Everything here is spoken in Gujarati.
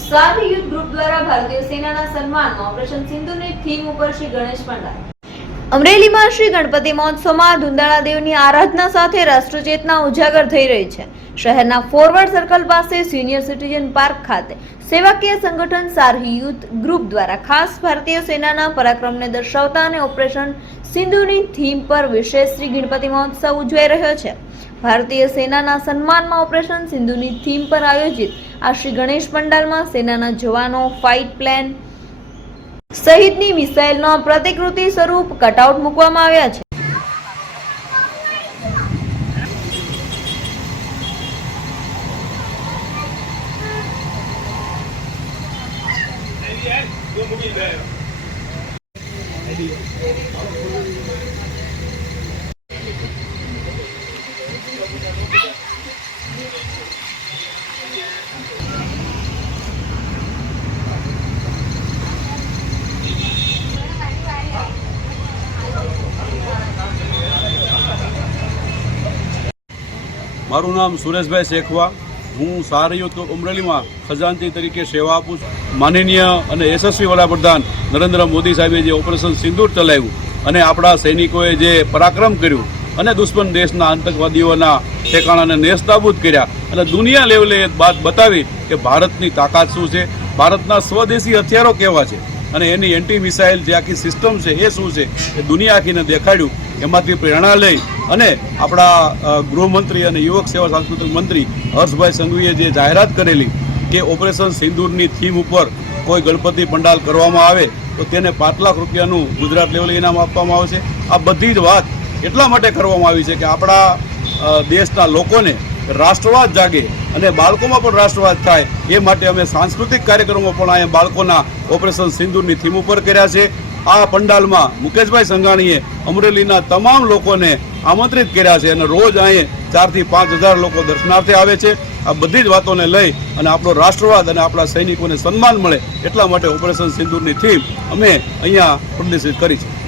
સાત યુથ ગ્રુપ દ્વારા ભારતીય સેનાના સન્માનમાં ઓપરેશન સિંધુની થીમ ઉપર શ્રી ગણેશ પંડાલ અમરેલીમાં શ્રી ગણપતિ મહોત્સવમાં ધુંધાળા દેવની આરાધના સાથે રાષ્ટ્રચેતના ઉજાગર થઈ રહી છે. શહેરના ફોરવર્ડ સર્કલ પાસે સિનિયર સિટીઝન પાર્ક ખાતે સેવાકીય સંગઠન સારહી યુથ ગ્રુપ દ્વારા ખાસ ભારતીય સેનાના પરાક્રમને દર્શાવતા અને ઓપરેશન સિંધુની થીમ પર વિશેષ શ્રી ગણપતિ મહોત્સવ ઉજવાઈ રહ્યો છે. ભારતીય સેનાના સન્માનમાં ઓપરેશન સિંધુની થીમ પર આયોજિત આ શ્રી ગણેશ પંડાલમાં સેનાના જવાનો ફાઇટ પ્લેન સહિતની મિસાઇલનો પ્રતિકૃતિ સ્વરૂપ કટઆઉટ મૂકવામાં આવ્યા છે. મારું નામ સુરેશભાઈ શેખવા. હું સારયુત અમરેલીમાં ખજાનચી તરીકે સેવા આપું છું. માનનીય અને યશસ્વી વડાપ્રધાન નરેન્દ્ર મોદી સાહેબે જે ઓપરેશન સિંદૂર ચલાવ્યું અને આપણા સૈનિકોએ જે પરાક્રમ કર્યું અને દુશ્મન દેશના આતંકવાદીઓના ઠેકાણાને નેસ્તાબૂદ કર્યા. અને દુનિયા લેવલે વાત બતાવી કે ભારતની તાકાત શું છે? ભારતના સ્વદેશી હથિયારો કેવા છે? અને એની એન્ટી મિસાઇલ જે આખી સિસ્ટમ છે એ શું છે? એ દુનિયા આખીને દેખાડ્યું. એમાંથી પ્રેરણા લઈ અને આપણા ગૃહમંત્રી અને યુવક સેવા સાંસ્કૃતિક મંત્રી હર્ષભાઈ સંઘવીએ જે જાહેરાત કરેલી કે ઓપરેશન સિંદૂરની થીમ ઉપર કોઈ ગણપતિ પંડાલ કરવામાં આવે, તો તેને પાંચ લાખ રૂપિયાનું ગુજરાત લેવલે ઇનામ આપવામાં આવશે આ બધી જ વાત એટલા માટે કરવામાં આવી છે કે આપણા દેશના લોકોને રાષ્ટ્રવાદ જાગે અને બાળકોમાં પણ રાષ્ટ્રવાદ થાય એ માટે અમે સાંસ્કૃતિક કાર્યક્રમો પણ અહીંયા બાળકોના ઓપરેશન સિંદૂરની થીમ ઉપર કર્યા છે. આ પંડાલમાં મુકેશભાઈ સંઘાણીએ અમરેલીના તમામ લોકોને આમંત્રિત કર્યા છે અને રોજ અહીં ચારથી પાંચ હજાર લોકો દર્શનાર્થે આવે છે. આ બધી જ વાતોને લઈ અને આપણો રાષ્ટ્રવાદ અને આપણા સૈનિકોને સન્માન મળે એટલા માટે ઓપરેશન સિંદૂરની થીમ અમે અહીંયા પ્રદર્શિત કરી છે.